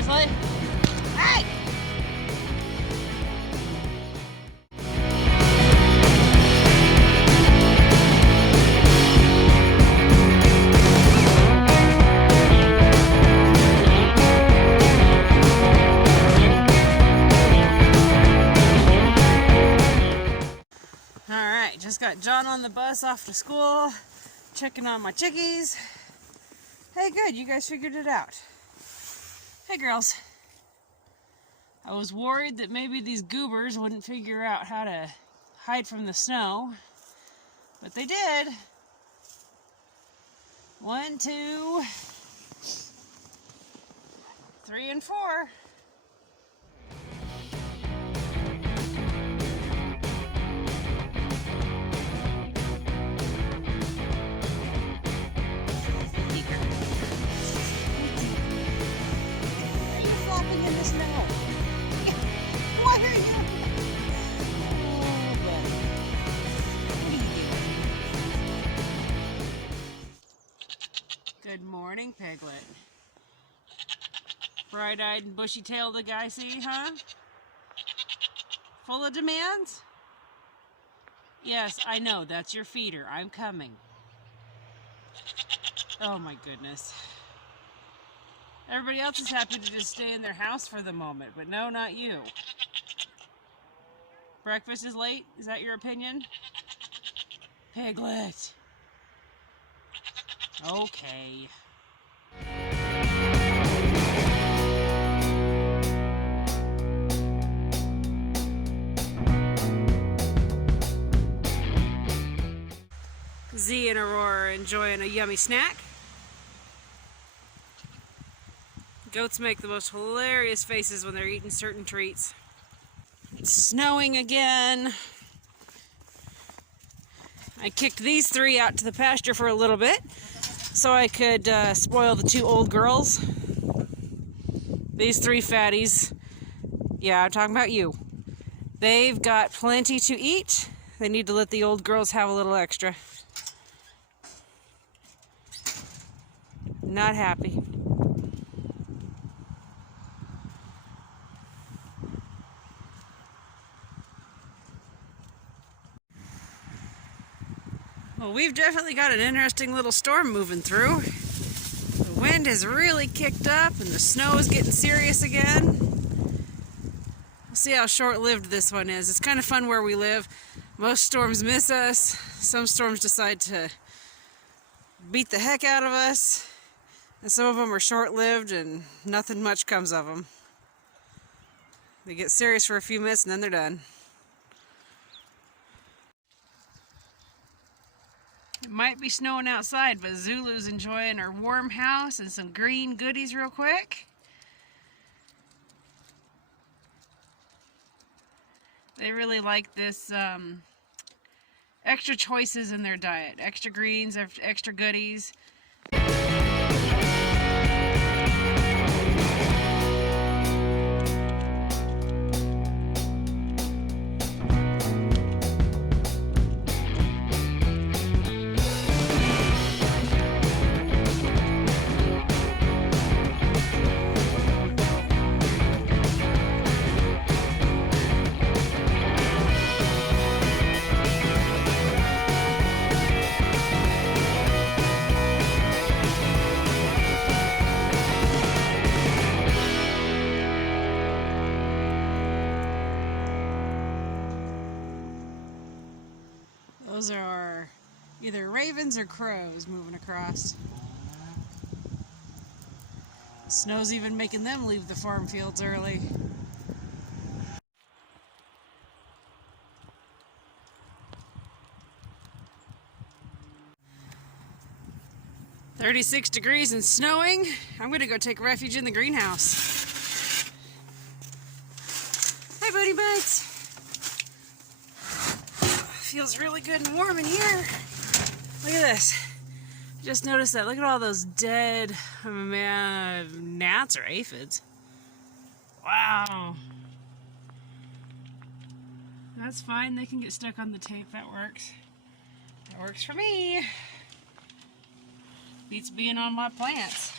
Seriously? Hey! Alright, just got John on the bus off to school, checking on my chickies. Hey, good, you guys figured it out. Hey, girls. I was worried that maybe these goobers wouldn't figure out how to hide from the snow, but they did. 1, 2, 3, and 4. In the snow. Why are you? Oh, buddy. What are you doing? Good morning, Piglet. Bright-eyed and bushy-tailed the guy see, huh? Full of demands? Yes, I know. That's your feeder. I'm coming. Oh, my goodness. Everybody else is happy to just stay in their house for the moment, but no, not you. Breakfast is late? Is that your opinion? Piglet. Okay. Z and Aurora are enjoying a yummy snack. Goats make the most hilarious faces when they're eating certain treats. It's snowing again. I kicked these 3 out to the pasture for a little bit so I could spoil the 2 old girls. These 3 fatties, yeah, I'm talking about you. They've got plenty to eat. They need to let the old girls have a little extra. Not happy. Well, we've definitely got an interesting little storm moving through. The wind has really kicked up and the snow is getting serious again. We'll see how short-lived this one is. It's kind of fun where we live. Most storms miss us. Some storms decide to beat the heck out of us. And some of them are short-lived and nothing much comes of them. They get serious for a few minutes and then they're done. It might be snowing outside, but Zulu's enjoying her warm house and some green goodies real quick. They really like this extra choices in their diet. Extra greens, extra goodies. Those are either ravens or crows moving across. The snow's even making them leave the farm fields early. $36 and snowing. I'm gonna go take refuge in the greenhouse. Hi, Booty Butts. Feels really good and warm in here. Look at this. Just noticed that. Look at all those dead gnats or aphids. Wow. That's fine. They can get stuck on the tape. That works. That works for me. Beats being on my plants.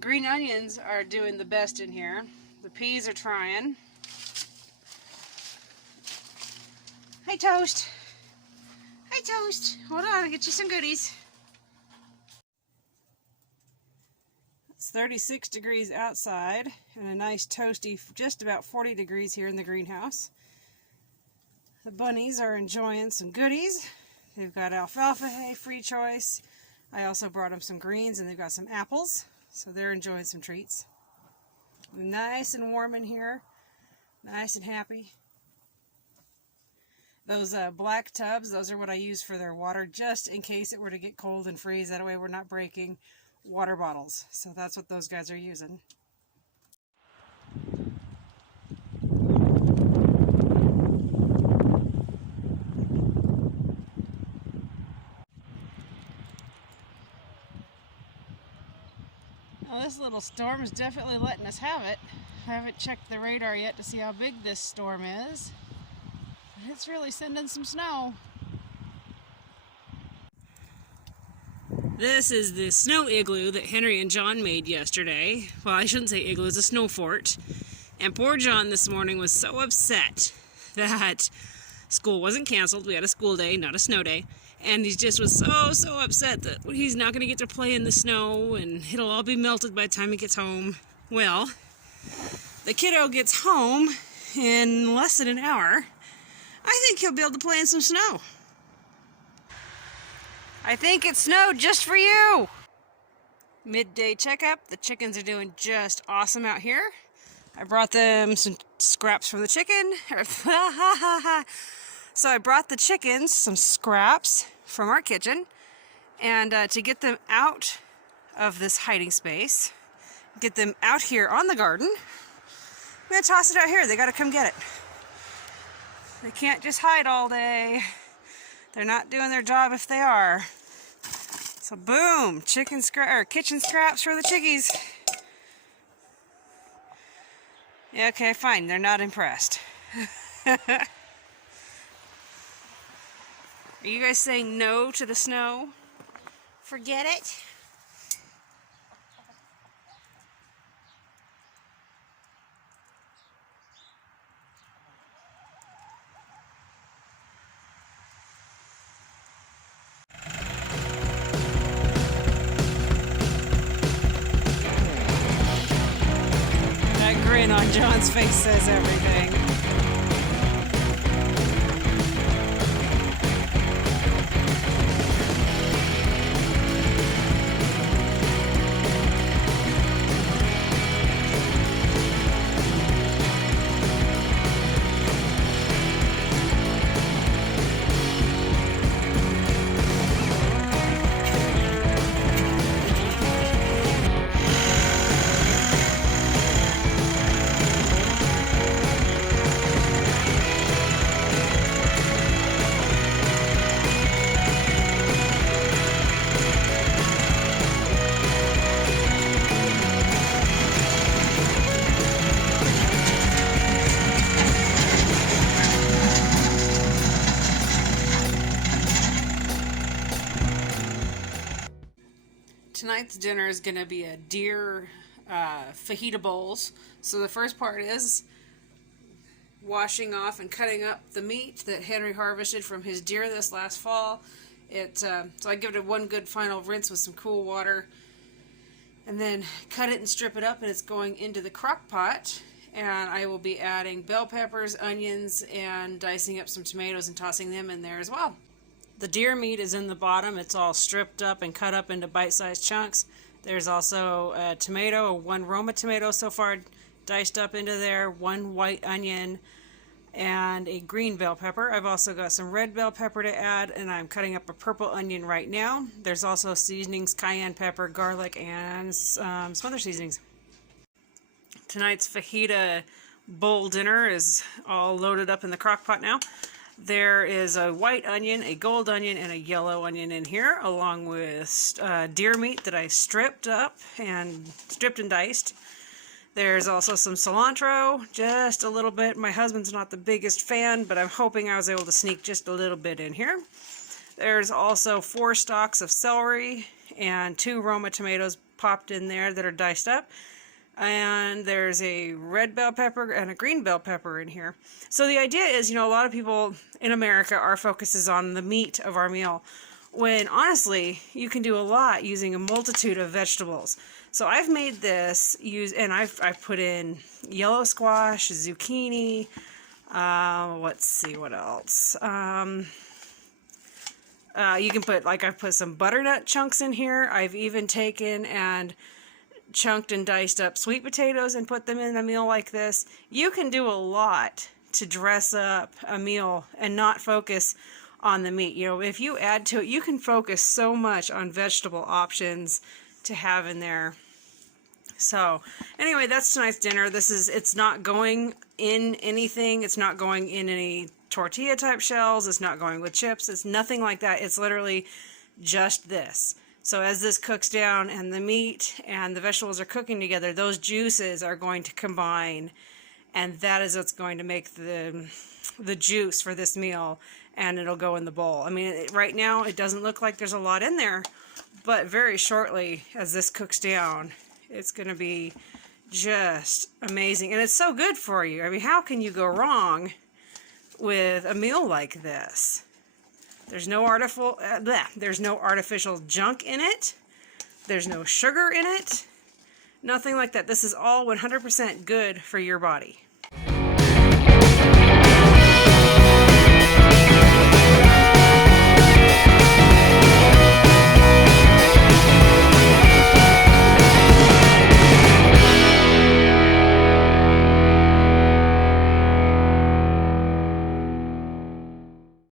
green onions are doing the best in here. The peas are trying. Hey, Toast. Hey, Toast. Hold on, I'll get you some goodies. It's 36 degrees outside and a nice toasty, just about 40 degrees here in the greenhouse. The bunnies are enjoying some goodies. They've got alfalfa hay, free choice. I also brought them some greens, and they've got some apples, so they're enjoying some treats. Nice and warm in here, nice and happy. Those black tubs, those are what I use for their water, just in case it were to get cold and freeze. That way we're not breaking water bottles. So that's what those guys are using. Now this little storm is definitely letting us have it. I haven't checked the radar yet to see how big this storm is. But it's really sending some snow. This is the snow igloo that Henry and John made yesterday. Well, I shouldn't say igloo, it's a snow fort. And poor John this morning was so upset that school wasn't canceled. We had a school day, not a snow day. And he just was so upset that he's not going to get to play in the snow and it'll all be melted by the time he gets home. Well, the kiddo gets home in less than an hour. I think he'll be able to play in some snow. I think it snowed just for you. Midday checkup. The chickens are doing just awesome out here. I brought them some scraps from the chicken. So I brought the chickens some scraps from our kitchen, and to get them out of this hiding space, get them out here on the garden, I'm going to toss it out here. They got to come get it. They can't just hide all day. They're not doing their job if they are. So boom, kitchen scraps for the chickies. Yeah, okay, fine. They're not impressed. Are you guys saying no to the snow? Forget it? That grin on John's face says everything. Tonight's dinner is going to be a deer fajita bowls. So the first part is washing off and cutting up the meat that Henry harvested from his deer this last fall. So I give it one good final rinse with some cool water, and then cut it and strip it up, and it's going into the crock pot. And I will be adding bell peppers, onions, and dicing up some tomatoes and tossing them in there as well. The deer meat is in the bottom. It's all stripped up and cut up into bite-sized chunks. There's also a tomato, one Roma tomato so far diced up into there, one white onion, and a green bell pepper. I've also got some red bell pepper to add, and I'm cutting up a purple onion right now. There's also seasonings, cayenne pepper, garlic, and some other seasonings. Tonight's fajita bowl dinner is all loaded up in the crock pot now. There is a white onion, a gold onion, and a yellow onion in here, along with deer meat that I stripped and diced. There's also some cilantro, just a little bit. My husband's not the biggest fan, but I'm hoping I was able to sneak just a little bit in here. There's also 4 stalks of celery and 2 Roma tomatoes popped in there that are diced up. And there's a red bell pepper and a green bell pepper in here. So the idea is, you know, a lot of people in America, our focus is on the meat of our meal, when honestly, you can do a lot using a multitude of vegetables. So I've made this, and I've put in yellow squash, zucchini, let's see what else. You can put, like, I've put some butternut chunks in here. I've even taken and chunked and diced up sweet potatoes and put them in a meal like this. You can do a lot to dress up a meal and not focus on the meat. You know, if you add to it, you can focus so much on vegetable options to have in there. So anyway, that's tonight's dinner. It's not going in anything. It's not going in any tortilla type shells. It's not going with chips. It's nothing like that. It's literally just this. So as this cooks down and the meat and the vegetables are cooking together, those juices are going to combine, and that is what's going to make the juice for this meal, and it'll go in the bowl. I mean, right now it doesn't look like there's a lot in there, but very shortly as this cooks down, it's going to be just amazing. And it's so good for you. I mean, how can you go wrong with a meal like this? There's no artificial junk in it. There's no sugar in it. Nothing like that. This is all 100% good for your body.